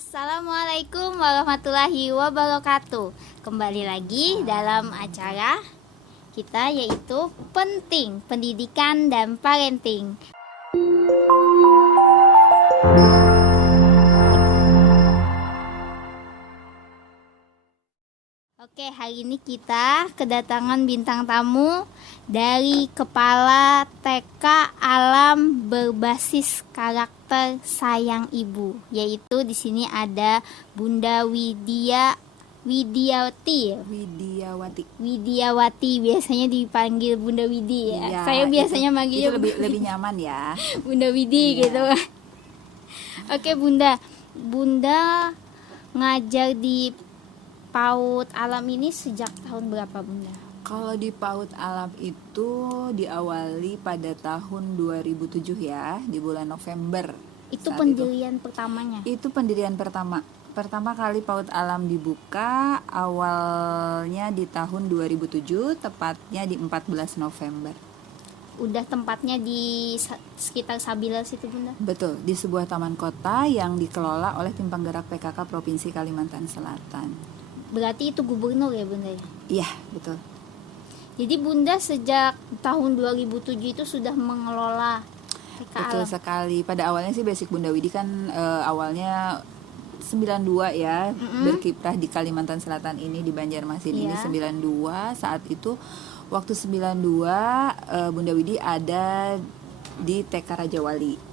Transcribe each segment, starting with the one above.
Assalamualaikum warahmatullahi wabarakatuh. Kembali lagi dalam acara kita, yaitu Penting Pendidikan dan Parenting. Oke, hari ini kita kedatangan bintang tamu dari Kepala TK Alam Berbasis Karakter Sayang Ibu, yaitu di sini ada Bunda Widiawati, biasanya dipanggil Bunda Widi ya. Iya, Saya biasanya manggilnya itu lebih nyaman ya. Bunda Widi Iya. gitu. Oke, Bunda ngajar di PAUD Alam ini sejak tahun berapa, Bunda? Kalau di PAUD Alam itu diawali pada tahun 2007 ya, di bulan November. Itu saat pendirian pertamanya. Itu pendirian pertama. Pertama kali PAUD Alam dibuka awalnya di tahun 2007, tepatnya di 14 November. Udah tempatnya di sekitar Sabila situ, Bunda? Betul, di sebuah taman kota yang dikelola oleh Tim Penggerak PKK Provinsi Kalimantan Selatan. Berarti itu gubernur ya, Bunda ya? Iya, betul. Jadi Bunda sejak tahun 2007 itu sudah mengelola TK Betul Alam. sekali. Pada awalnya sih Basic Bunda Widi kan awalnya 92 ya, berkiprah di Kalimantan Selatan ini, di Banjarmasin ini Iya. 92. Saat itu waktu 92 Bunda Widi ada di TK Raja Wali.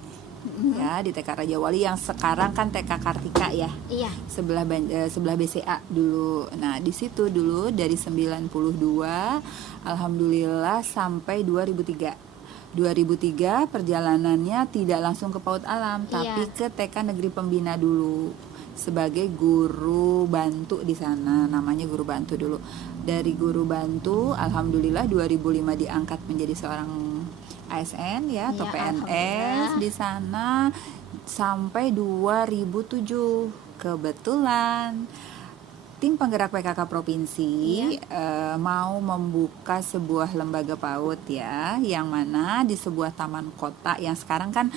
Ya, di TK Raja Wali yang sekarang kan TK Kartika ya. Iya. Sebelah BCA dulu. Nah, di situ dulu dari 92 alhamdulillah sampai 2003. 2003 perjalanannya tidak langsung ke PAUD Alam, tapi ke TK Negeri Pembina dulu sebagai guru bantu di sana, namanya guru bantu dulu. Dari guru bantu alhamdulillah 2005 diangkat menjadi seorang ASN ya, atau Iya, PNS alhamdulillah. di sana sampai 2007. Kebetulan Tim Penggerak PKK Provinsi mau membuka sebuah lembaga PAUD ya, yang mana di sebuah taman kota yang sekarang kan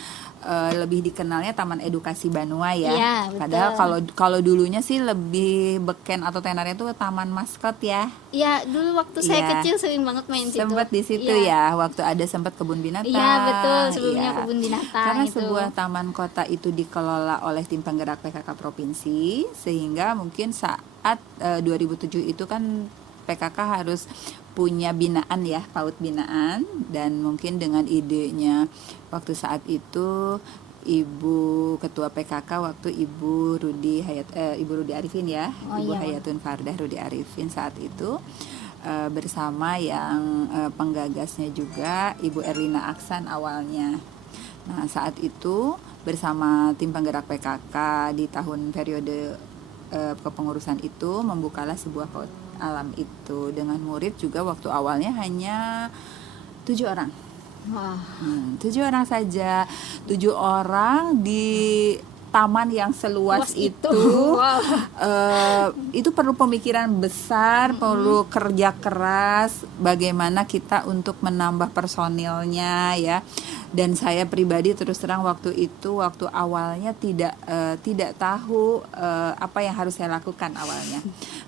lebih dikenalnya Taman Edukasi Banua ya. Iya, betul. Padahal kalau dulunya sih lebih beken atau tenarnya itu Taman Maskot ya. Iya, dulu waktu saya Iya. kecil sering banget main situ. Sempat di situ Iya. ya, waktu ada sempat kebun binatang. Iya, betul, sebelumnya Iya. kebun binatang Karena itu. sebuah taman kota itu dikelola oleh Tim Penggerak PKK Provinsi, sehingga mungkin saat 2007 itu kan PKK harus punya binaan ya, PAUD binaan, dan mungkin dengan idenya waktu saat itu Ibu Ketua PKK waktu Ibu Rudi Arifin ya, Oh, Ibu iya. Hayatun Fardah Rudi Arifin saat itu bersama yang penggagasnya juga Ibu Erlina Aksan awalnya. Nah, saat itu bersama Tim Penggerak PKK di tahun periode kepengurusan itu membukalah sebuah PAUD Alam itu dengan murid juga waktu awalnya hanya 7 orang. Wah. 7 orang saja, 7 orang di taman yang seluas Luas itu. itu. Wow. Itu perlu pemikiran besar, perlu kerja keras, bagaimana kita untuk menambah personilnya ya. Dan saya pribadi terus terang waktu awalnya tidak tahu apa yang harus saya lakukan awalnya.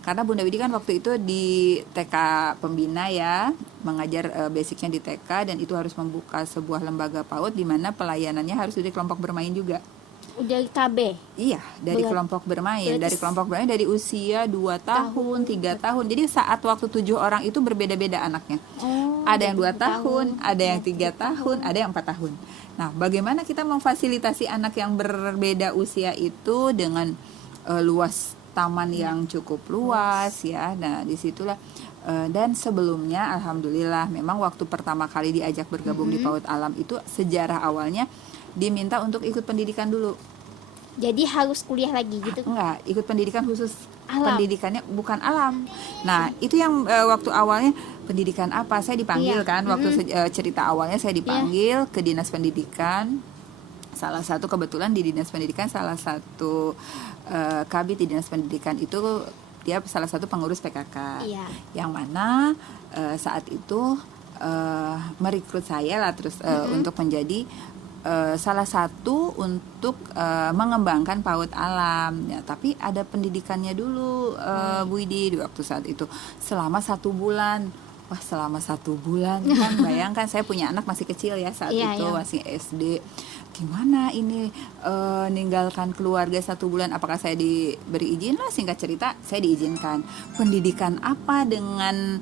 Karena Bunda Widi kan waktu itu di TK Pembina ya, mengajar basicnya di TK, dan itu harus membuka sebuah lembaga PAUD di mana pelayanannya harus dari kelompok bermain juga. Udah KB. Iya, dari kelompok bermain, dari usia 2 tahun, 3 tahun. Jadi saat waktu 7 orang itu berbeda-beda anaknya. Oh, Ada yang 2 tahun, ada yang 3 tahun, ada yang 4 tahun. Nah, bagaimana kita memfasilitasi anak yang berbeda usia itu dengan luas taman yang cukup luas ya. Nah, disitulah dan sebelumnya alhamdulillah memang waktu pertama kali diajak bergabung di PAUD Alam itu sejarah awalnya diminta untuk ikut pendidikan dulu. Jadi harus kuliah lagi gitu? Enggak, ikut pendidikan khusus. Alam. Pendidikannya bukan alam. Nah, itu yang waktu awalnya pendidikan apa? Saya dipanggil Iya. kan waktu cerita awalnya saya dipanggil ke Dinas Pendidikan. Salah satu kebetulan di Dinas Pendidikan, salah satu kabid di Dinas Pendidikan itu dia salah satu pengurus PKK. Iya. Yang mana saat itu merekrut saya lah terus untuk menjadi salah satu untuk mengembangkan PAUD alam ya, tapi ada pendidikannya dulu Bu Idi di waktu saat itu selama 1 bulan. Wah, selama 1 bulan kan bayangkan saya punya anak masih kecil ya saat Iya, itu iya. masih SD. Gimana ini ninggalkan keluarga 1 bulan? Apakah saya diberi izin lah? Singkat cerita saya diizinkan. Pendidikan apa dengan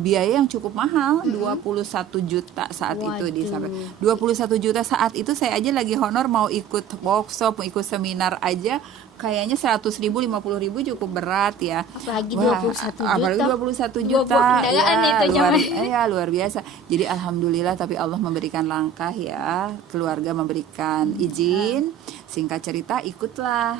biaya yang cukup mahal, 21 juta saat itu di Waduh. 21 juta saat itu saya aja lagi honor mau ikut workshop, mau ikut seminar aja kayaknya 100.000, 50.000 cukup berat ya. Apalagi Wah, 21 juta. apalagi 21 juta. Bawa kendaraan itu Luar biasa. Jadi alhamdulillah, tapi Allah memberikan langkah ya, keluarga memberikan izin. Singkat cerita ikutlah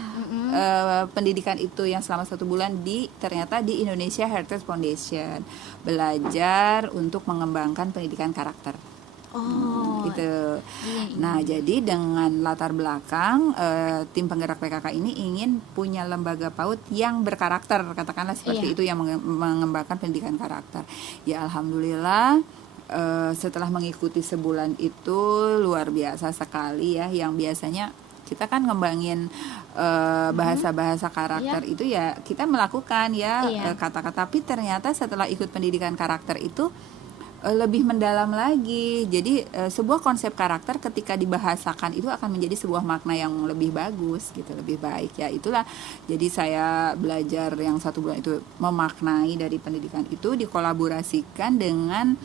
pendidikan itu yang selama 1 bulan ternyata di Indonesia Heritage Foundation, belajar untuk mengembangkan pendidikan karakter. Oh, Gitu. iya. Nah, jadi dengan latar belakang tim penggerak PKK ini ingin punya lembaga PAUD yang berkarakter, katakanlah seperti Iya. itu, yang mengembangkan pendidikan karakter. Ya alhamdulillah setelah mengikuti sebulan itu luar biasa sekali ya, yang biasanya kita kan ngembangin bahasa-bahasa karakter itu ya kita melakukan ya Iya. kata-kata, tapi ternyata setelah ikut pendidikan karakter itu lebih mendalam lagi. Jadi sebuah konsep karakter ketika dibahasakan itu akan menjadi sebuah makna yang lebih bagus gitu, lebih baik ya. Itulah jadi saya belajar yang 1 bulan itu memaknai dari pendidikan itu, dikolaborasikan dengan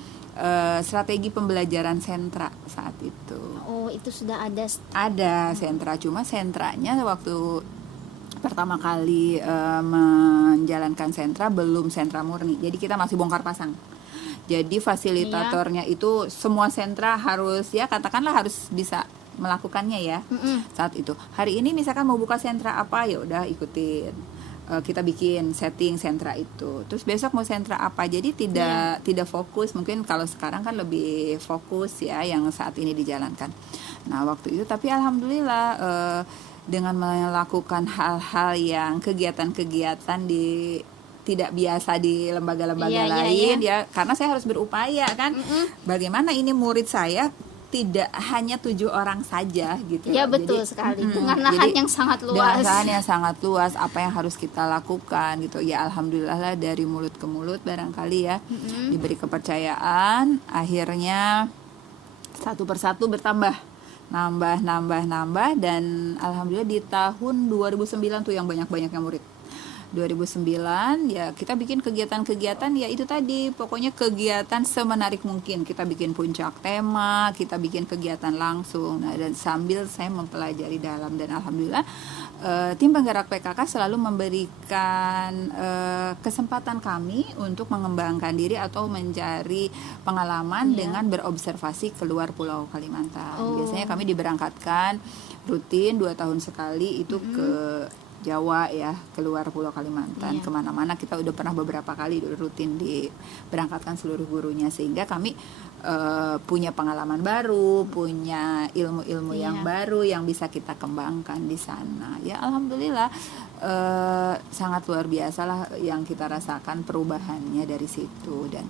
strategi pembelajaran sentra saat itu. Oh, itu sudah ada. Ada sentra, cuma sentranya waktu pertama kali menjalankan sentra belum sentra murni. Jadi kita masih bongkar pasang. Jadi fasilitatornya itu semua sentra harus ya katakanlah harus bisa melakukannya ya. Saat itu. Hari ini misalkan mau buka sentra apa, ya udah ikutin. Kita bikin setting sentra itu. Terus besok mau sentra apa. Jadi tidak fokus. Mungkin kalau sekarang kan lebih fokus ya yang saat ini dijalankan. Nah, waktu itu tapi alhamdulillah dengan melakukan hal-hal yang kegiatan-kegiatan tidak biasa di lembaga-lembaga lain ya, karena saya harus berupaya kan. Bagaimana ini murid saya tidak hanya 7 orang saja gitu. Ya betul sekali. Dengan lahan yang sangat luas. Dengan lahan yang sangat luas, apa yang harus kita lakukan gitu. Ya alhamdulillah lah, dari mulut ke mulut barangkali ya diberi kepercayaan, akhirnya satu persatu bertambah, nambah dan alhamdulillah di tahun 2009 tuh yang banyak-banyaknya murid. 2009 ya kita bikin kegiatan-kegiatan ya itu tadi, pokoknya kegiatan semenarik mungkin. Kita bikin puncak tema, kita bikin kegiatan langsung. Nah, dan sambil saya mempelajari dalam, dan alhamdulillah tim penggerak PKK selalu memberikan kesempatan kami untuk mengembangkan diri atau mencari pengalaman dengan berobservasi keluar Pulau Kalimantan. Biasanya kami diberangkatkan rutin 2 tahun sekali itu ke Jawa ya, keluar Pulau Kalimantan, kemana-mana. Kita udah pernah beberapa kali rutin diberangkatkan seluruh gurunya, sehingga kami punya pengalaman baru, punya ilmu-ilmu yang baru yang bisa kita kembangkan di sana. Ya alhamdulillah sangat luar biasa lah yang kita rasakan perubahannya dari situ. Dan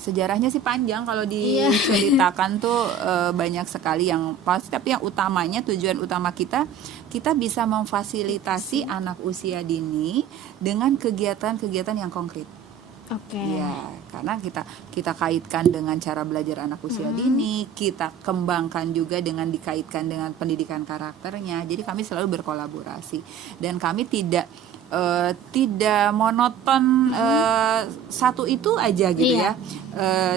sejarahnya sih panjang kalau diceritakan tuh banyak sekali yang pasti, tapi yang utamanya, tujuan utama kita bisa memfasilitasi anak usia dini dengan kegiatan-kegiatan yang konkret. Oke. Ya, karena kita kaitkan dengan cara belajar anak usia dini, kita kembangkan juga dengan dikaitkan dengan pendidikan karakternya. Jadi kami selalu berkolaborasi, dan kami tidak monoton satu itu aja gitu ya.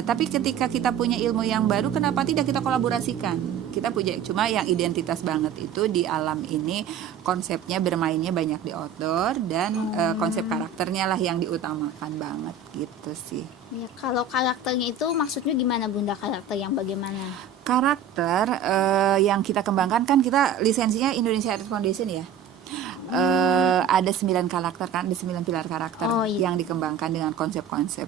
Tapi ketika kita punya ilmu yang baru, kenapa tidak kita kolaborasikan? Kita punya, cuma yang identitas banget itu di alam ini konsepnya bermainnya banyak di outdoor, dan konsep karakternya lah yang diutamakan banget gitu sih. Ya, kalau karakternya itu maksudnya gimana Bunda, karakter yang bagaimana? Karakter yang kita kembangkan kan, kita lisensinya Indonesia Heritage Foundation ya. Ada 9 karakter kan, ada 9 pilar karakter yang dikembangkan dengan konsep-konsep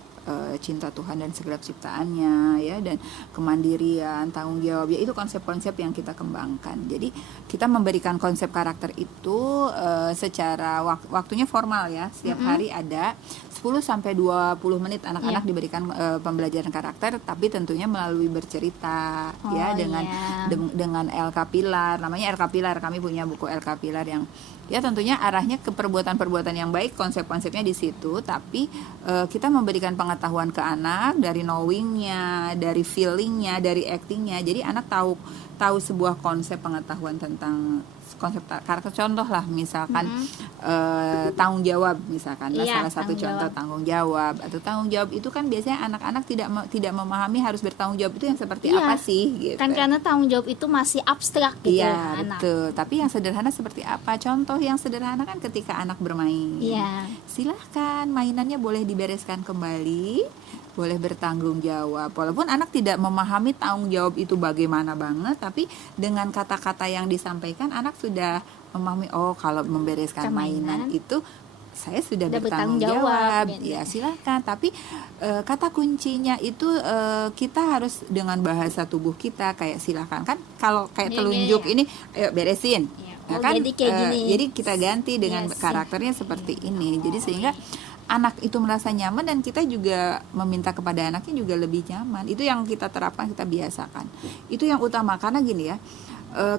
cinta Tuhan dan segala ciptaannya ya, dan kemandirian, tanggung jawab ya, itu konsep-konsep yang kita kembangkan. Jadi kita memberikan konsep karakter itu secara waktunya formal ya, setiap hari ada 10 sampai 20 menit anak-anak diberikan pembelajaran karakter, tapi tentunya melalui bercerita ya, dengan LK Pilar, namanya LK Pilar, kami punya buku LK Pilar yang ya tentunya arahnya ke perbuatan-perbuatan yang baik, konsep-konsepnya di situ, tapi kita memberikan pengetahuan ke anak dari knowingnya, dari feelingnya, dari actingnya. Jadi anak tahu sebuah konsep pengetahuan tentang konsep karakter. Contoh lah misalkan tanggung jawab misalkan, salah satu contoh tanggung jawab, atau tanggung jawab itu kan biasanya anak-anak tidak memahami harus bertanggung jawab itu yang seperti apa sih gitu. Kan karena tanggung jawab itu masih abstrak gitu. Iya betul, tapi yang sederhana seperti apa? Contoh yang sederhana kan ketika anak bermain, silahkan mainannya boleh dibereskan kembali, boleh bertanggung jawab. Walaupun anak tidak memahami tanggung jawab itu bagaimana banget, tapi dengan kata-kata yang disampaikan anak sudah memahami, oh kalau membereskan mainan itu saya sudah bertanggung jawab. Ya silakan, tapi kata kuncinya itu kita harus dengan bahasa tubuh kita, kayak silakan kan, kalau kayak telunjuk ini ayo beresin. Ya kan? Jadi kayak gini. Jadi kita ganti dengan karakternya seperti ini. Jadi sehingga anak itu merasa nyaman, dan kita juga meminta kepada anaknya juga lebih nyaman. Itu yang kita terapkan, kita biasakan. Itu yang utama, karena gini ya,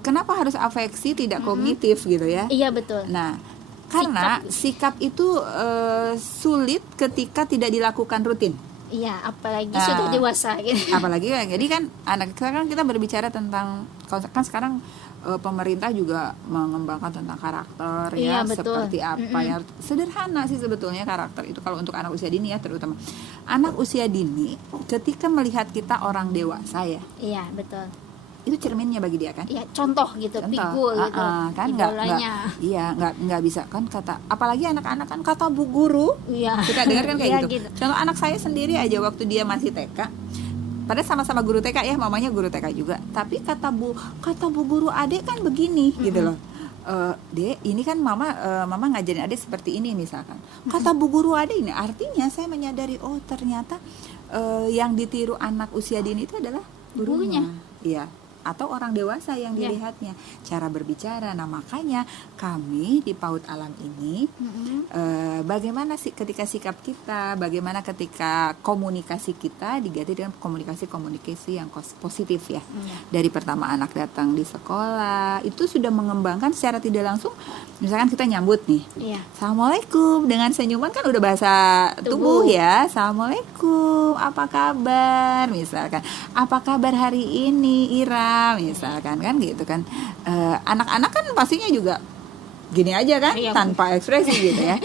kenapa harus afeksi tidak kognitif gitu ya? Iya betul. Nah, karena sikap itu sulit ketika tidak dilakukan rutin. Iya, apalagi sudah dewasa gitu. Apalagi jadi kan anak sekarang kita berbicara tentang, kan sekarang pemerintah juga mengembangkan tentang karakter ya, seperti apa yang sederhana sih sebetulnya karakter itu kalau untuk anak usia dini ya, terutama anak usia dini ketika melihat kita orang dewasa ya. Iya, betul. Itu cerminnya bagi dia kan? Iya, contoh gitu, figur gitu. Kan nggak bisa kan kata, apalagi anak-anak kan kata bu guru. Iya. Kita dengar kan kayak gitu. Contoh anak saya sendiri aja waktu dia masih TK. Padahal sama-sama guru TK ya, mamanya guru TK juga. Tapi kata bu guru adek kan begini gitu loh. Dek, ini kan mama ngajarin adek seperti ini misalkan. Kata bu guru adek ini, artinya saya menyadari, oh ternyata yang ditiru anak usia dini itu adalah gurunya. Iya. Atau orang dewasa yang dilihatnya, cara berbicara. Nah makanya kami di PAUD Alam ini bagaimana sih ketika sikap kita, bagaimana ketika komunikasi kita diganti dengan komunikasi yang positif ya. Dari pertama anak datang di sekolah itu sudah mengembangkan secara tidak langsung. Misalkan kita nyambut nih, Assalamualaikum, dengan senyuman kan udah bahasa tubuh ya. Assalamualaikum, apa kabar misalkan, apa kabar hari ini Ira misalkan kan gitu kan. Anak-anak kan pastinya juga gini aja kan, tanpa ekspresi gitu ya.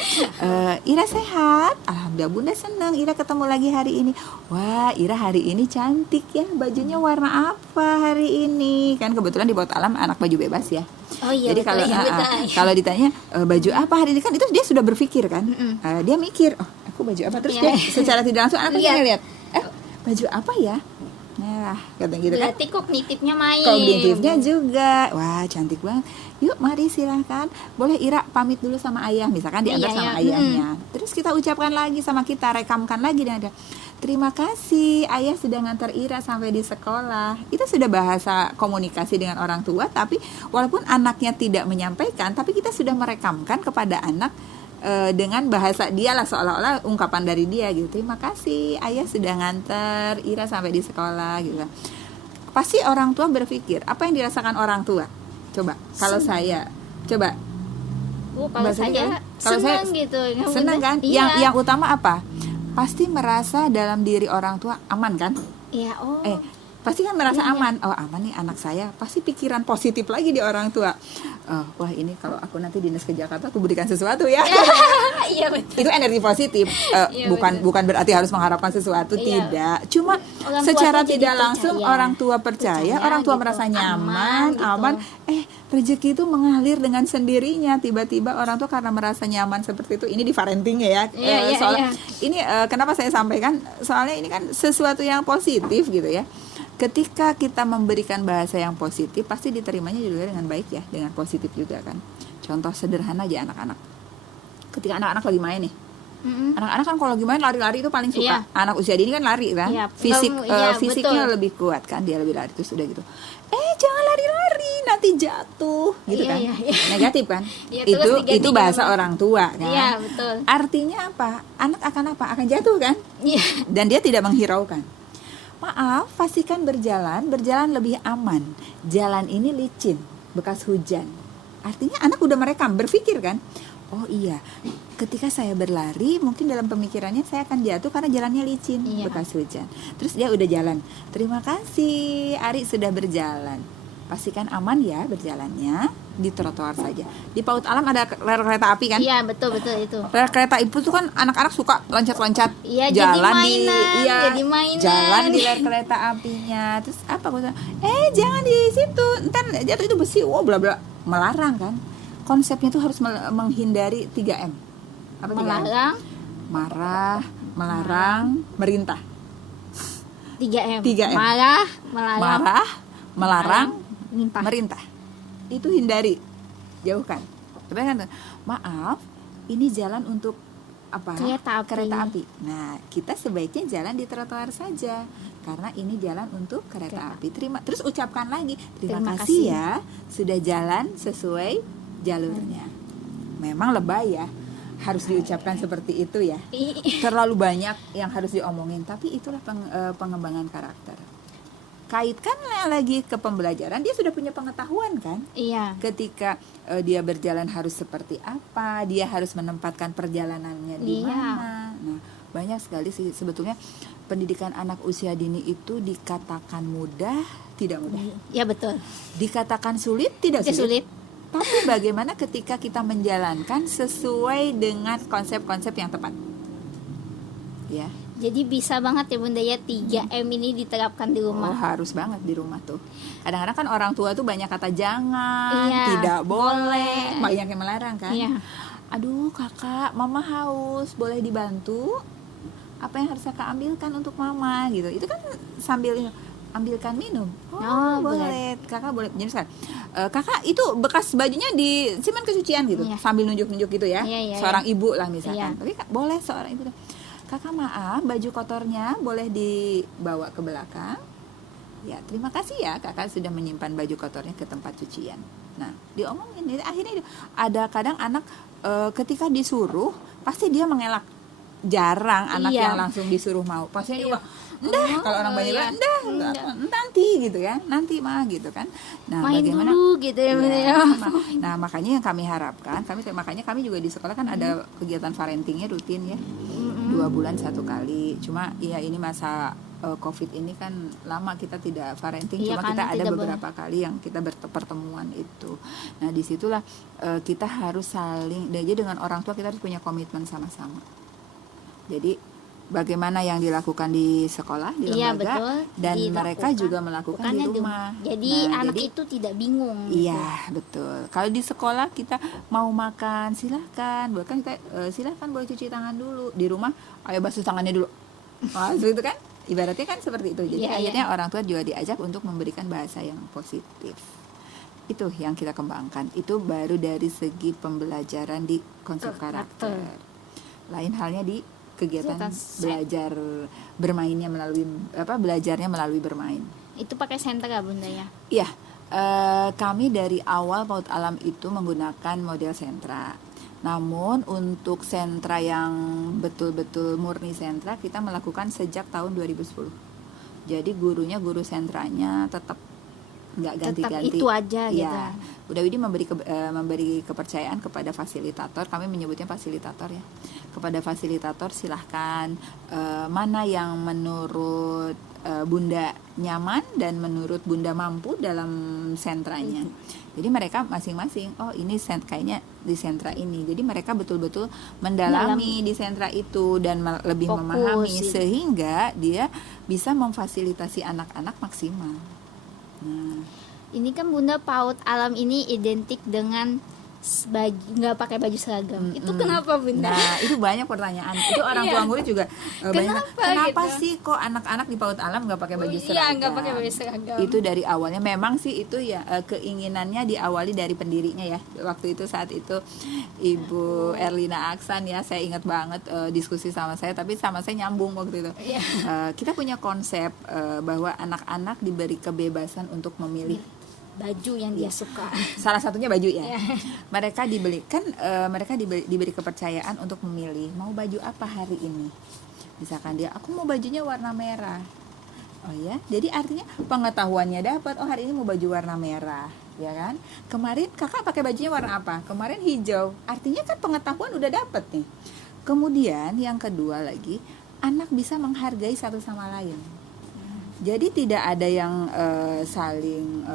Ira sehat, alhamdulillah bunda senang Ira ketemu lagi hari ini. Wah Ira hari ini cantik ya, bajunya warna apa hari ini, kan kebetulan di PAUD Alam anak baju bebas ya. Oh iya. Jadi kalau ditanya baju apa hari ini, kan itu dia sudah berpikir kan. Dia mikir, oh aku baju apa, terus dia secara tidak langsung anaknya lihat, baju apa ya. Nah, kata gitu kan. Berarti kognitifnya main. Kognitifnya juga. Wah, cantik banget. Yuk, mari silahkan. Boleh Ira pamit dulu sama ayah, misalkan diantar sama ayahnya. Terus kita ucapkan lagi sama kita, rekamkan lagi dengan dia. Terima kasih, ayah sudah ngantar Ira sampai di sekolah. Itu sudah bahasa komunikasi dengan orang tua, tapi walaupun anaknya tidak menyampaikan, tapi kita sudah merekamkan kepada anak dengan bahasa dia lah, seolah-olah ungkapan dari dia gitu. Terima kasih ayah sudah nganter Ira sampai di sekolah gitu. Pasti orang tua berpikir apa yang dirasakan orang tua. Coba kalau saya coba kalau saya senang gitu. Senang kan? Yang utama apa? Pasti merasa dalam diri orang tua aman kan? Iya. Pasti kan merasa aman. Oh aman nih anak saya. Pasti pikiran positif lagi di orang tua. Wah ini kalau aku nanti dinas ke Jakarta aku berikan sesuatu ya. Iya betul. Itu energi positif. Bukan berarti harus mengharapkan sesuatu, tidak. Cuma orang secara tidak langsung percaya. Orang tua percaya, orang tua gitu. Merasa nyaman, aman. Rezeki itu mengalir dengan sendirinya. Tiba-tiba orang tua karena merasa nyaman seperti itu. Ini di parenting ya. Soalnya ini kenapa saya sampaikan? Soalnya ini kan sesuatu yang positif gitu ya. Ketika kita memberikan bahasa yang positif, pasti diterimanya juga dengan baik ya, dengan positif juga kan. Contoh sederhana aja anak-anak. Ketika anak-anak lagi main nih, Mm-mm. Anak-anak kan kalau gimana lari-lari itu paling suka. Iya. Anak usia dini kan lari kan. Iya, Fisiknya betul. lebih kuat kan, dia lebih lari, terus udah gitu. Jangan lari-lari, nanti jatuh gitu Iya, kan. iya, iya. Negatif kan? Iya, terus diganti itu bahasa dengan- orang tua kan. Iya, betul. Artinya apa? Anak akan apa? Akan jatuh kan? Iya. Dan dia tidak menghiraukan. Maaf, pastikan berjalan lebih aman. Jalan ini licin, bekas hujan. Artinya anak udah merekam, berpikir kan? Oh iya, ketika saya berlari mungkin dalam pemikirannya saya akan jatuh karena jalannya licin, Iya. bekas hujan. Terus dia udah jalan. Terima kasih, Ari sudah berjalan. Pastikan aman ya berjalannya, di trotoar saja. Di PAUD Alam ada rel kereta api kan? Iya, betul itu. Rel kereta itu tuh kan anak-anak suka loncat-loncat, Iya, jadi jalan mainan, jadi mainan. jalan di rel kereta apinya. Terus apa gue bilang, jangan di situ, ntar jatuh itu besi, bla bla, melarang kan. Konsepnya tuh harus menghindari 3M. Apa 3M? Melarang Marah, melarang, merintah. 3M. 3M. Marah, Melarang, Mintah. merintah. Itu hindari, jauhkan. Tapi kan, maaf, ini jalan untuk apa? Kereta api. Nah, kita sebaiknya jalan di trotoar saja, karena ini jalan untuk kereta api. Terus ucapkan lagi, terima kasih ya sudah jalan sesuai jalurnya. Memang lebay ya, harus diucapkan seperti itu ya. Terlalu banyak yang harus diomongin, tapi itulah pengembangan karakter. Kaitkan lagi ke pembelajaran, dia sudah punya pengetahuan kan? Iya. Ketika dia berjalan harus seperti apa, dia harus menempatkan perjalanannya di Iya. mana. Nah, banyak sekali sih sebetulnya pendidikan anak usia dini itu dikatakan mudah, tidak mudah. Iya, betul. Dikatakan sulit, tidak Tidak sulit. Tapi bagaimana ketika kita menjalankan sesuai dengan konsep-konsep yang tepat? Ya. Jadi bisa banget ya Bunda ya 3M ini diterapkan di Oh, rumah. harus banget di rumah tuh. Kadang-kadang kan orang tua tuh banyak kata jangan, Iya, tidak boleh, boleh. banyak yang melarang kan. Iya. Aduh kakak, mama haus, boleh dibantu? Apa yang harus kakak ambilkan untuk mama gitu? Itu kan sambil ambilkan minum. Oh, boleh. Kakak boleh. Jadi misalkan, kakak itu bekas bajunya disimpan ke cucian gitu, Iya. sambil nunjuk-nunjuk gitu ya. Iya, Seorang ibu lah misalkan. Iya. Tapi boleh seorang ibu. Kakak maaf, baju kotornya boleh dibawa ke belakang. Ya, terima kasih ya kakak sudah menyimpan baju kotornya ke tempat cucian. Nah, diomongin. Jadi akhirnya ada kadang anak ketika disuruh pasti dia mengelak. Jarang anak Iya. yang langsung disuruh mau. Pasti juga, Iya. kalau orang banyak Iya. bilang, nanti gitu ya, nanti mah gitu kan. Nah, Main bagaimana? dulu gitu ya, Bunda ya. Nah, makanya yang kami harapkan, makanya kami juga di sekolah kan ada kegiatan parentingnya rutin ya, 2 bulan 1 kali. Cuma ya ini masa COVID ini kan lama kita tidak parenting, Iya, cuma kan, kita ada tidak beberapa kali yang kita pertemuan itu. Nah, disitulah kita harus saling, jadi dengan orang tua kita harus punya komitmen sama-sama. Jadi bagaimana yang dilakukan di sekolah, di Iya, lembaga, betul. dan Dilakukan. mereka juga melakukan di Bukannya rumah. Jadi Nah, anak itu tidak bingung. Iya, betul. Kalau di sekolah kita mau makan, silahkan. Bahkan kita silahkan boleh cuci tangan dulu. Di rumah, ayo basuh tangannya dulu. Nah, seperti itu kan? Ibaratnya kan seperti itu. Jadi Iya, akhirnya orang tua juga diajak untuk memberikan bahasa yang positif. Itu yang kita kembangkan. Itu baru dari segi pembelajaran di konsep karakter. Lain halnya di kegiatan belajar bermainnya belajarnya melalui bermain. Itu pakai senter ya Bunda ya? Iya, kami dari awal PAUD Alam itu menggunakan model sentra. Namun untuk sentra yang betul-betul murni sentra kita melakukan sejak tahun 2010. Jadi guru sentranya tetap nggak ganti-ganti. Tetap itu aja gitu. Ya, Bunda Widi memberi kepercayaan kepada fasilitator. Kami menyebutnya fasilitator ya. Kepada fasilitator silahkan mana yang menurut Bunda nyaman dan menurut Bunda mampu dalam sentranya. Jadi mereka masing-masing, oh ini kayaknya di sentra ini. Jadi mereka betul-betul mendalami di sentra itu dan lebih fokus, memahami gitu. Sehingga dia bisa memfasilitasi anak-anak maksimal. Nah, Ini kan Bunda PAUD Alam ini identik dengan nggak pakai baju seragam. Itu kenapa, Bunda? Nah, itu banyak pertanyaan. Itu orang tua murid juga banyak. Kenapa gitu? sih kok anak-anak di PAUD Alam nggak pakai baju seragam? Iya, nggak pakai baju seragam. Itu dari awalnya memang sih itu ya keinginannya diawali dari pendirinya ya. Waktu itu saat itu Ibu Erlina Aksan ya, saya ingat banget diskusi sama saya, tapi sama saya nyambung waktu itu. Iya. Kita punya konsep bahwa anak-anak diberi kebebasan untuk memilih Baju yang dia suka. salah satunya baju ya. Iya. Mereka diberi kepercayaan untuk memilih mau baju apa hari ini. Misalkan dia, aku mau bajunya warna merah. Oh ya, jadi artinya pengetahuannya dapat. Oh, hari ini mau baju warna merah, ya kan? Kemarin kakak pakai bajunya warna apa? Kemarin hijau. Artinya kan pengetahuan udah dapat nih. Kemudian yang kedua lagi, anak bisa menghargai satu sama lain. Jadi tidak ada yang saling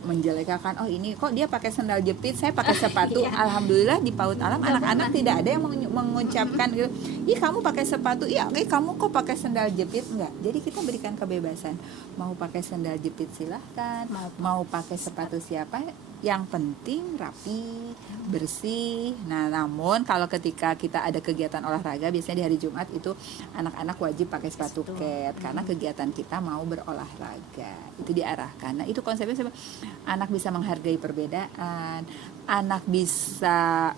menjelekkan. Oh, ini kok dia pakai sandal jepit, saya pakai sepatu. Iya. Alhamdulillah di PAUD Alam anak-anak tidak ada yang mengucapkan gitu. Ih, kamu pakai sepatu, iya, oke, kamu kok pakai sandal jepit, enggak. Jadi kita berikan kebebasan. Mau pakai sandal jepit silahkan, mau pakai sepatu siapa, yang penting rapi, bersih. Nah, namun kalau ketika kita ada kegiatan olahraga, biasanya di hari Jumat itu anak-anak wajib pakai sepatu ket karena kegiatan kita mau berolahraga. Itu diarahkan. Nah, itu konsepnya anak bisa menghargai perbedaan, anak bisa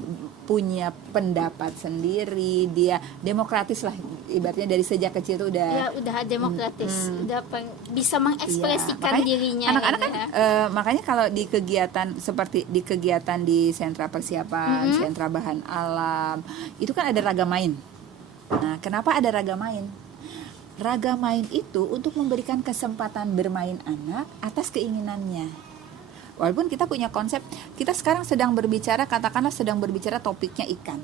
punya pendapat sendiri, dia demokratis lah, ibaratnya dari sejak kecil itu udah Ya, udah demokratis, udah bisa mengekspresikan makanya dirinya. anak-anak gitu kan ya. makanya kalau di kegiatan seperti di kegiatan di sentra persiapan, sentra bahan alam, itu kan ada raga main. Nah, kenapa ada raga main? Raga main itu untuk memberikan kesempatan bermain anak atas keinginannya. Walaupun kita punya konsep, kita sekarang sedang berbicara, katakanlah sedang berbicara topiknya ikan.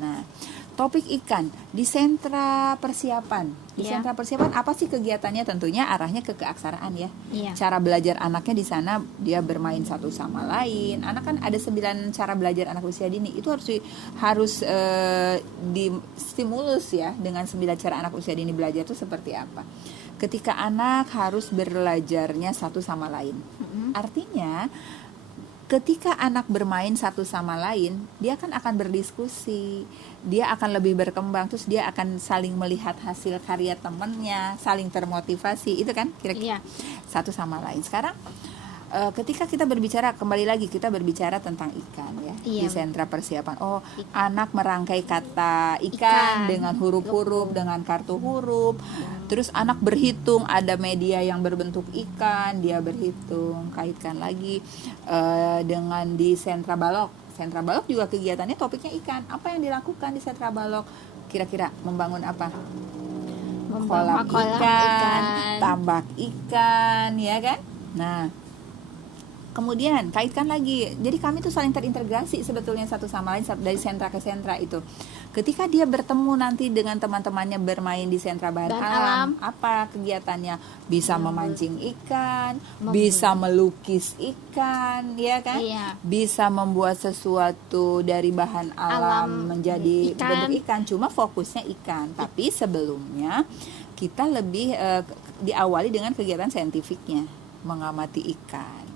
Nah, topik ikan di sentra persiapan. Di Iya. sentra persiapan apa sih kegiatannya? Tentunya arahnya ke keaksaraan ya. Iya. Cara belajar anaknya di sana dia bermain satu sama lain. Anak kan ada 9 cara belajar anak usia dini. Itu harus di stimulus ya dengan 9 cara anak usia dini belajar itu seperti apa. Ketika anak harus belajarnya satu sama lain. Artinya ketika anak bermain satu sama lain, dia kan akan berdiskusi, dia akan lebih berkembang, terus dia akan saling melihat hasil karya temannya, saling termotivasi, itu kan kira-kira Iya. satu sama lain. Sekarang ketika kita berbicara, kembali lagi kita berbicara tentang ikan ya, Iya. di sentra persiapan. Oh, anak merangkai kata ikan dengan huruf-huruf, dengan kartu huruf. Terus anak berhitung, ada media yang berbentuk ikan, dia berhitung. Kaitkan lagi dengan di sentra balok. Sentra balok juga kegiatannya topiknya ikan. Apa yang dilakukan di sentra balok? Kira-kira membangun apa? Kolam ikan, tambak ikan, ya kan? Nah, kemudian kaitkan lagi. Jadi kami tuh saling terintegrasi sebetulnya satu sama lain dari sentra ke sentra itu. Ketika dia bertemu nanti dengan teman-temannya bermain di sentra bahan alam, apa kegiatannya? Bisa memancing ikan, bisa melukis ikan, ya kan? Iya. Bisa membuat sesuatu dari bahan alam menjadi bentuk ikan. Cuma fokusnya ikan. Tapi sebelumnya kita lebih diawali dengan kegiatan saintifiknya, mengamati ikan.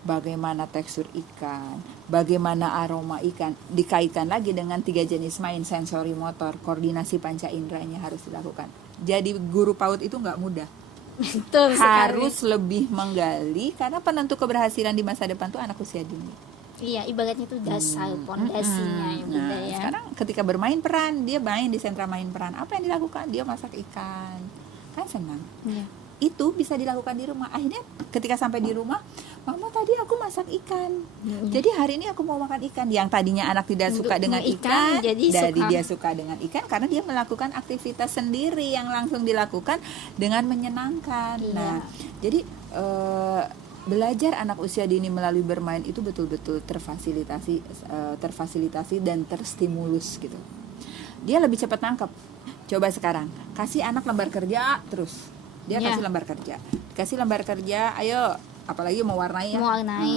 Bagaimana tekstur ikan, bagaimana aroma ikan, dikaitkan lagi dengan 3 jenis main, sensori motor, koordinasi panca inderanya harus dilakukan. Jadi guru PAUD itu nggak mudah. Betul Harus sekali. lebih menggali, karena penentu keberhasilan di masa depan tuh anak usia dini. Iya, ibaratnya itu dasar pondasinya ya, Bunda Nah, ya. sekarang ketika bermain peran, dia main di sentra main peran. Apa yang dilakukan? Dia masak ikan. Kan senang. Iya. Itu bisa dilakukan di rumah. Akhirnya ketika sampai di rumah, mama tadi aku masak ikan. Jadi hari ini aku mau makan ikan. Yang tadinya anak tidak suka dengan ikan, jadi dia suka dengan ikan karena dia melakukan aktivitas sendiri yang langsung dilakukan dengan menyenangkan. Iya. Nah, jadi belajar anak usia dini melalui bermain itu betul-betul terfasilitasi dan terstimulus gitu. Dia lebih cepat nangkep. Coba sekarang kasih anak lembar kerja terus. Dia kasih lembar kerja. Kasih lembar kerja, ayo, apalagi mau warnai ya.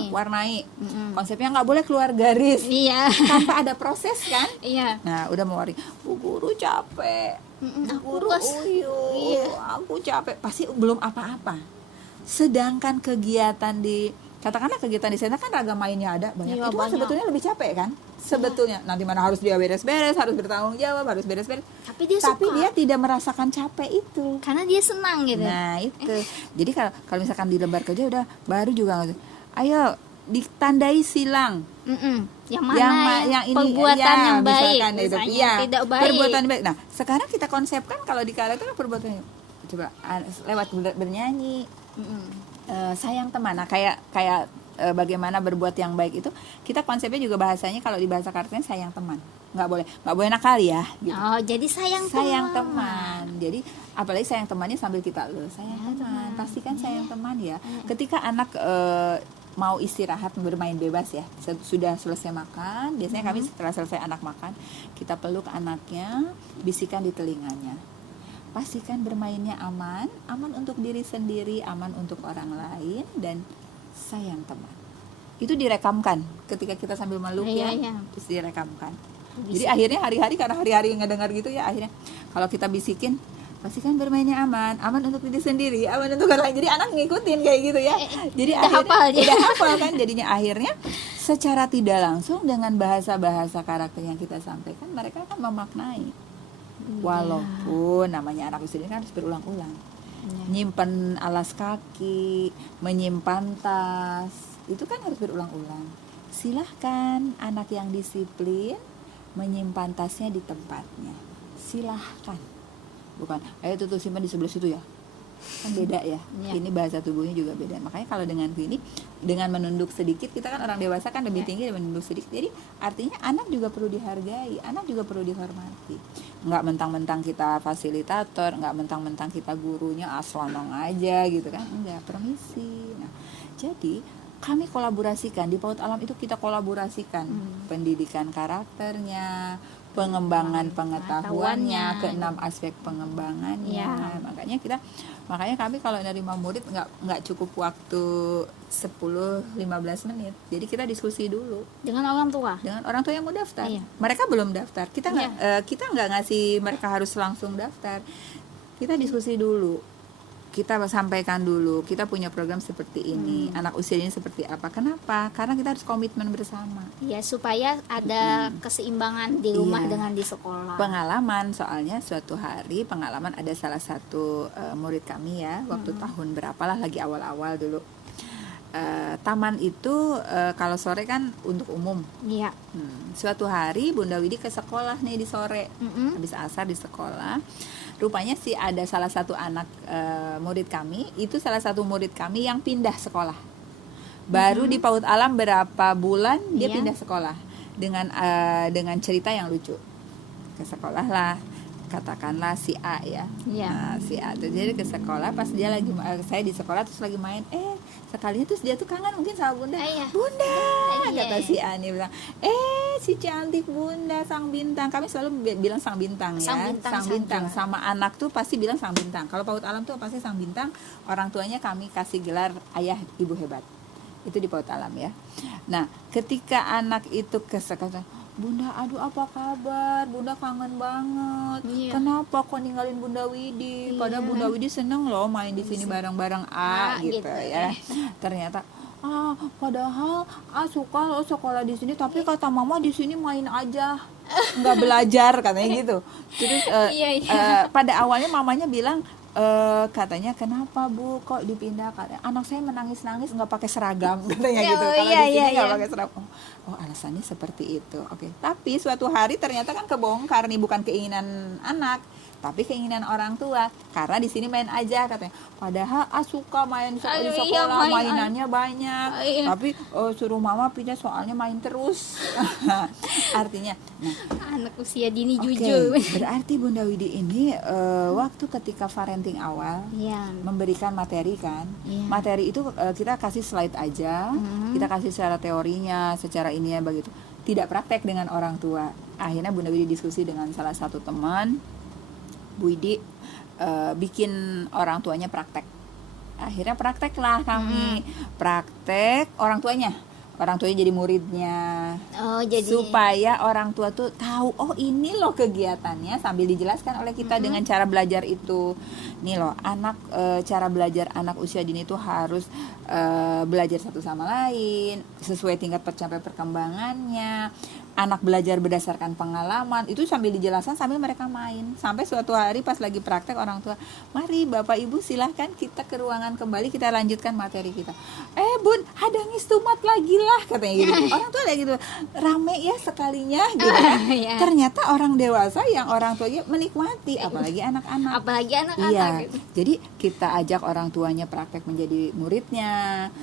Warnai. Konsepnya nggak boleh keluar garis. Iya. Tanpa ada proses kan? Iya. Nah, udah mau warnai. Bu guru capek. Aku Aku capek. Pasti belum apa-apa. Sedangkan kegiatan di katakanlah kegiatan di sana kan ragam mainnya ada banyak, Iya, itu kan banyak. sebetulnya lebih capek kan sebetulnya. Nanti mana harus dia beres-beres, harus bertanggung jawab, harus beres-beres, Tapi dia tapi suka. dia tidak merasakan capek itu. Karena dia senang gitu. Nah itu, jadi kalau misalkan di lembar kerja udah baru juga, ayo ditandai silang. Yang mana yang ini perbuatan ya, yang baik, misalkan itu, misalnya iya, tidak baik. perbuatan baik. Nah sekarang kita konsepkan kalau di karakter perbuatan, coba lewat bernyanyi, sayang teman. Nah kayak bagaimana berbuat yang baik itu, kita konsepnya juga bahasanya kalau di bahasa karakternya sayang teman, nggak boleh nakal ya gitu. Oh, jadi sayang teman. Jadi apalagi sayang temannya sambil kita sayang teman. Pastikan sayang teman ya. Ketika anak mau istirahat bermain bebas ya, sudah selesai makan, biasanya kami setelah selesai anak makan, kita peluk anaknya, bisikan di telinganya, pastikan bermainnya aman untuk diri sendiri, aman untuk orang lain, dan sayang teman. Itu direkamkan ketika kita sambil meluk terus direkamkan. Jadi akhirnya hari-hari, karena hari-hari ngedengar gitu ya, akhirnya kalau kita bisikin, pastikan bermainnya aman untuk diri sendiri, aman untuk orang lain. Jadi anak ngikutin kayak gitu ya. Jadi udah hafal kan. Jadinya akhirnya secara tidak langsung dengan bahasa-bahasa karakter yang kita sampaikan, mereka akan memaknai. Walaupun namanya anak usia ini kan harus berulang-ulang. Nyimpen alas kaki, menyimpan tas, itu kan harus berulang-ulang. Silahkan anak yang disiplin menyimpan tasnya di tempatnya. Silahkan. Bukan, ayo tuh simpan di sebelah situ ya. Kan beda ya. Ini bahasa tubuhnya juga beda. Makanya kalau dengan ini, dengan menunduk sedikit, kita kan orang dewasa kan lebih tinggi dari menunduk sedikit. Jadi artinya anak juga perlu dihargai, anak juga perlu dihormati. Nggak mentang-mentang kita fasilitator, nggak mentang-mentang kita gurunya aslanong aja gitu kan. Enggak, permisi. Nah, jadi kami kolaborasikan di PAUD Alam itu, kita kolaborasikan pendidikan karakternya, pengembangan pengetahuannya, ke-6 aspek pengembangannya. Makanya kami kalau nerima murid nggak cukup waktu 10-15 menit. Jadi kita diskusi dulu dengan orang tua yang mau daftar. Mereka belum daftar. Kita nggak ngasih mereka harus langsung daftar. Kita diskusi dulu. Kita sampaikan dulu, kita punya program seperti ini, anak usia ini seperti apa. Kenapa? Karena kita harus komitmen bersama. Ya, supaya ada keseimbangan di rumah dengan di sekolah. Pengalaman, soalnya suatu hari pengalaman ada salah satu murid kami ya, waktu tahun berapalah, lagi awal-awal dulu. Taman itu kalau sore kan untuk umum. Iya. Suatu hari Bunda Widi ke sekolah nih di sore, habis asar di sekolah. Rupanya sih ada salah satu anak murid kami, itu salah satu murid kami yang pindah sekolah. Baru di PAUD Alam berapa bulan dia pindah sekolah dengan cerita yang lucu. Ke sekolah lah, katakanlah si A ya. Nah, si A tuh jadi ke sekolah, pas dia lagi saya di sekolah terus lagi main, sekalinya terus dia tuh kangen mungkin sama Bunda. Bunda, kata si A nih bilang, si cantik Bunda, sang bintang. Kami selalu bilang sang bintang ya. Sang bintang. Sama anak tuh pasti bilang sang bintang. Kalau PAUD Alam tuh pasti sang bintang. Orang tuanya kami kasih gelar ayah ibu hebat. Itu di PAUD Alam ya. Nah, ketika anak itu ke sekolah, Bunda, aduh apa kabar? Bunda kangen banget. Kenapa kok ninggalin Bunda Widi? Padahal Bunda Widi seneng loh main di sini bareng-bareng A gitu ya. Ternyata padahal suka loh sekolah di sini, tapi kata mama di sini main aja, nggak belajar katanya gitu. Terus pada awalnya mamanya bilang, katanya kenapa Bu kok dipindah, anak saya menangis-nangis nggak pakai seragam katanya gitu, kalau di sini nggak pakai seragam. Oh alasannya seperti itu. Oke. Tapi suatu hari ternyata kan kebongkar nih, bukan keinginan anak tapi keinginan orang tua, karena di sini main aja katanya. Padahal suka main di sekolah, mainannya banyak, tapi suruh mama pindah soalnya main terus. Artinya anak usia dini jujur. Berarti Bunda Widi ini waktu ketika parenting awal memberikan materi kan, materi itu kita kasih slide aja, kita kasih secara teorinya, secara ininya begitu, tidak praktek dengan orang tua. Akhirnya Bunda Widi diskusi dengan salah satu teman, Bu Widi bikin orang tuanya praktek. Akhirnya praktek lah kami, praktek orang tuanya orang tuanya jadi muridnya. Oh, jadi Supaya orang tua tuh tahu, oh ini loh kegiatannya, sambil dijelaskan oleh kita dengan cara belajar itu. Nih loh anak, cara belajar anak usia dini itu harus belajar satu sama lain sesuai tingkat perkembangannya. Anak belajar berdasarkan pengalaman, itu sambil dijelaskan sambil mereka main. Sampai suatu hari pas lagi praktek, orang tua, mari Bapak Ibu silahkan kita ke ruangan kembali, kita lanjutkan materi kita. Bun, ada ngistumat lagi lah, katanya gitu. Orang tua kayak gitu, rame ya sekalinya gitu kan. Ya. Ternyata orang dewasa yang orang tuanya menikmati, apalagi anak-anak. apalagi anak-anak Iya, gitu. jadi kita ajak orang tuanya praktek menjadi muridnya.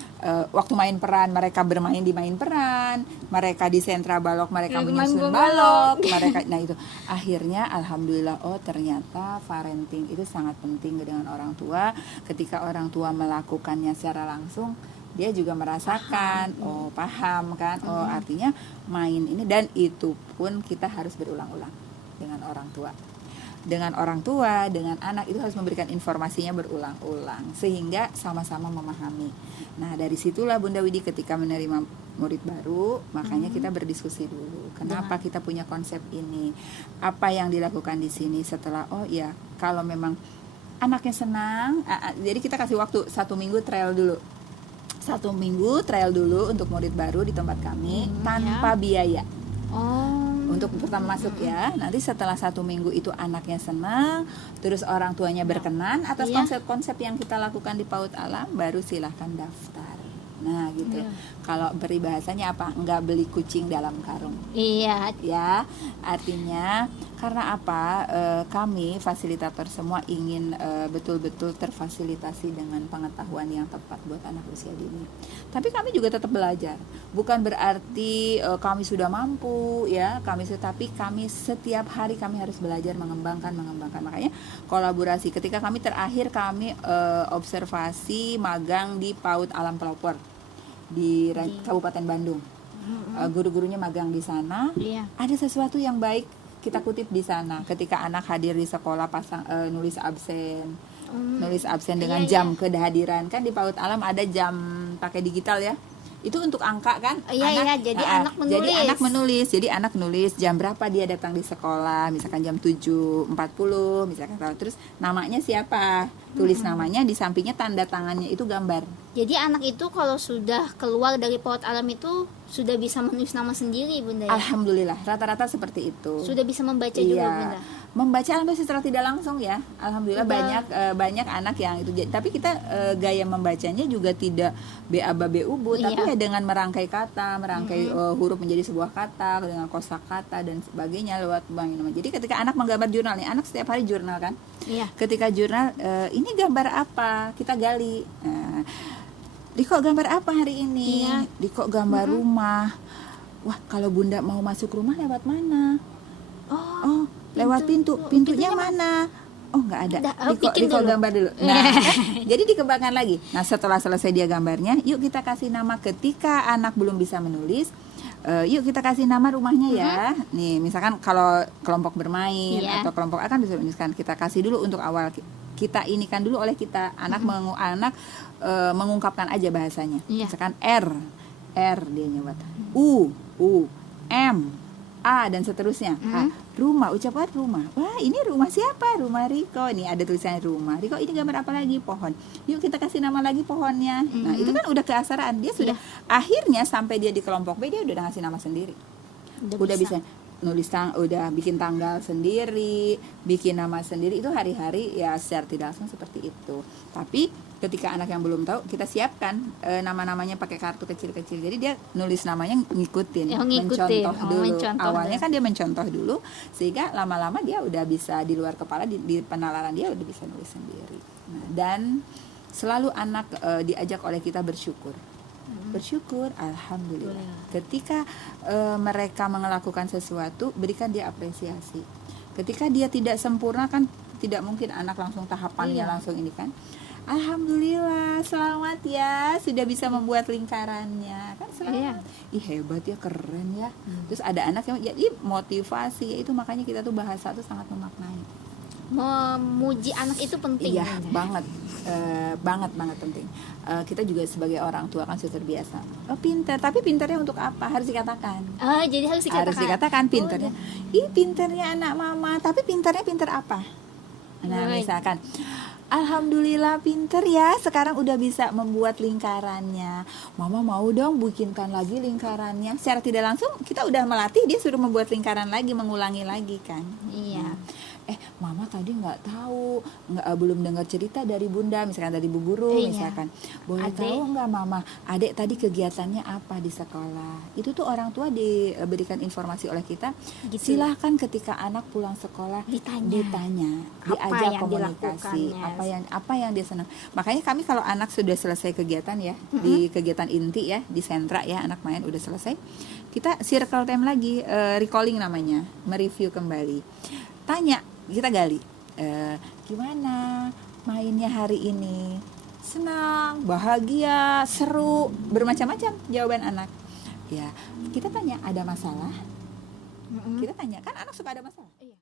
Waktu main peran, mereka bermain di main peran, mereka di sentra balok, mereka menyusun balok, mereka, nah itu akhirnya alhamdulillah, oh ternyata parenting itu sangat penting dengan orang tua. Ketika orang tua melakukannya secara langsung, dia juga merasakan, oh paham kan, oh artinya main ini, dan itu pun kita harus berulang-ulang dengan orang tua. Dengan orang tua, dengan anak itu harus memberikan informasinya berulang-ulang sehingga sama-sama memahami. Nah dari situlah Bunda Widi ketika menerima murid baru, makanya kita berdiskusi dulu. Kenapa kita punya konsep ini? Apa yang dilakukan di sini setelah, oh ya kalau memang anaknya senang, jadi kita kasih waktu 1 minggu trial dulu. 1 minggu trial dulu untuk murid baru di tempat kami tanpa biaya. Untuk pertama masuk ya, nanti setelah 1 minggu itu anaknya senang, terus orang tuanya berkenan atas konsep-konsep yang kita lakukan di PAUD Alam, baru silahkan daftar. Nah gitu. Kalau peribahasanya apa? Enggak beli kucing dalam karung. Iya. Ya, artinya karena apa? Kami fasilitator semua ingin betul-betul terfasilitasi dengan pengetahuan yang tepat buat anak usia dini. Tapi kami juga tetap belajar. Bukan berarti kami sudah mampu ya, tapi kami setiap hari kami harus belajar mengembangkan. Makanya kolaborasi. Ketika kami terakhir kami observasi magang di PAUD Alam Pelopor di Kabupaten Bandung. Guru-gurunya magang di sana. Ada sesuatu yang baik kita kutip di sana. Ketika anak hadir di sekolah nulis absen dengan jam kehadiran, kan di PAUD Alam ada jam pakai digital ya. Itu untuk angka kan? Jadi anak menulis. Jadi anak menulis jam berapa dia datang di sekolah, misalkan jam 7.40 misalkan, terus namanya siapa, tulis namanya, di sampingnya tanda tangannya itu gambar. Jadi anak itu kalau sudah keluar dari PAUD Alam itu sudah bisa menulis nama sendiri Bunda ya? Alhamdulillah, rata-rata seperti itu. Sudah bisa membaca juga Bunda? Membaca alhamdulillah secara tidak langsung ya. Alhamdulillah banyak anak yang itu. Tapi kita gaya membacanya juga tidak BABA-BUBU, tapi ya dengan merangkai kata, merangkai huruf menjadi sebuah kata, dengan kosakata dan sebagainya lewat bank. Jadi ketika anak menggambar jurnal nih, anak setiap hari jurnal kan? Iya. Ketika jurnal, ini gambar apa? Kita gali. Riko gambar apa hari ini? Riko gambar rumah. Wah, kalau Bunda mau masuk rumah lewat mana? Oh, lewat pintu. Pintunya mana? Oh, nggak ada. Riko gambar dulu. Nah, jadi dikembangkan lagi. Nah, setelah selesai dia gambarnya, yuk kita kasih nama. Ketika anak belum bisa menulis, yuk kita kasih nama rumahnya ya. Nih, misalkan kalau kelompok bermain atau kelompok akan bisa menuliskan, kita kasih dulu untuk awal. Kita inikan dulu oleh kita, anak mengungkapkan aja bahasanya. Misalkan R dia nyebut, U, M, A dan seterusnya. Rumah, ucapan rumah. Wah, ini rumah siapa? Rumah Riko. Ini ada tulisannya rumah. Riko, ini gambar apa lagi? Pohon. Yuk kita kasih nama lagi pohonnya. Nah, itu kan udah keasaraan. Dia sudah akhirnya sampai dia di kelompok B, dia udah ngasih nama sendiri. Udah bisa nulis udah bikin tanggal sendiri, bikin nama sendiri. Itu hari-hari ya secara tidak langsung seperti itu. Tapi ketika anak yang belum tahu, kita siapkan nama-namanya pakai kartu kecil-kecil. Jadi dia nulis namanya ngikutin, mencontoh dulu. Awalnya kan dia mencontoh dulu, sehingga lama-lama dia udah bisa di luar kepala, di penalaran dia udah bisa nulis sendiri. Nah, dan selalu anak diajak oleh kita bersyukur. Alhamdulillah. Ketika mereka melakukan sesuatu, berikan dia apresiasi. Ketika dia tidak sempurna, kan tidak mungkin anak langsung tahapannya langsung ini kan. Alhamdulillah, selamat ya, sudah bisa membuat lingkarannya, kan selamat. Ih, hebat ya, keren ya. Terus ada anak yang jadi motivasi, itu makanya kita tuh bahasa tuh sangat memaknai. memuji anak itu penting. Iya, Bunda. banget penting. Kita juga sebagai orang tua kan sudah terbiasa. Oh, pintar, tapi pintarnya untuk apa? Harus dikatakan. Jadi harus dikatakan. Harus dikatakan pintarnya. Ih, pintarnya anak mama, tapi pintarnya pintar apa? Nah, Baik. misalkan alhamdulillah pinter ya, sekarang udah bisa membuat lingkarannya. Mama mau dong bikinkan lagi lingkarannya. Secara tidak langsung kita udah melatih dia suruh membuat lingkaran lagi, mengulangi lagi kan. Iya. Mama tadi nggak tahu, belum dengar cerita dari bunda, misalkan dari Bu Guru, Iya. misalkan boleh Adek. tahu nggak mama, adek tadi kegiatannya apa di sekolah? Itu tuh orang tua diberikan informasi oleh kita. Gitu. Silahkan ketika anak pulang sekolah Ditanya. Apa diajak yang komunikasi, dilakukannya. apa yang dia senang. Makanya kami kalau anak sudah selesai kegiatan ya, di kegiatan inti ya, di sentra ya, anak main udah selesai, kita circle time lagi, recalling namanya, mereview kembali. Tanya, kita gali, gimana mainnya hari ini? Senang, bahagia, seru, bermacam-macam jawaban anak. Ya, kita tanya, ada masalah? Mm-mm. Kita tanya, kan anak suka ada masalah. Iya.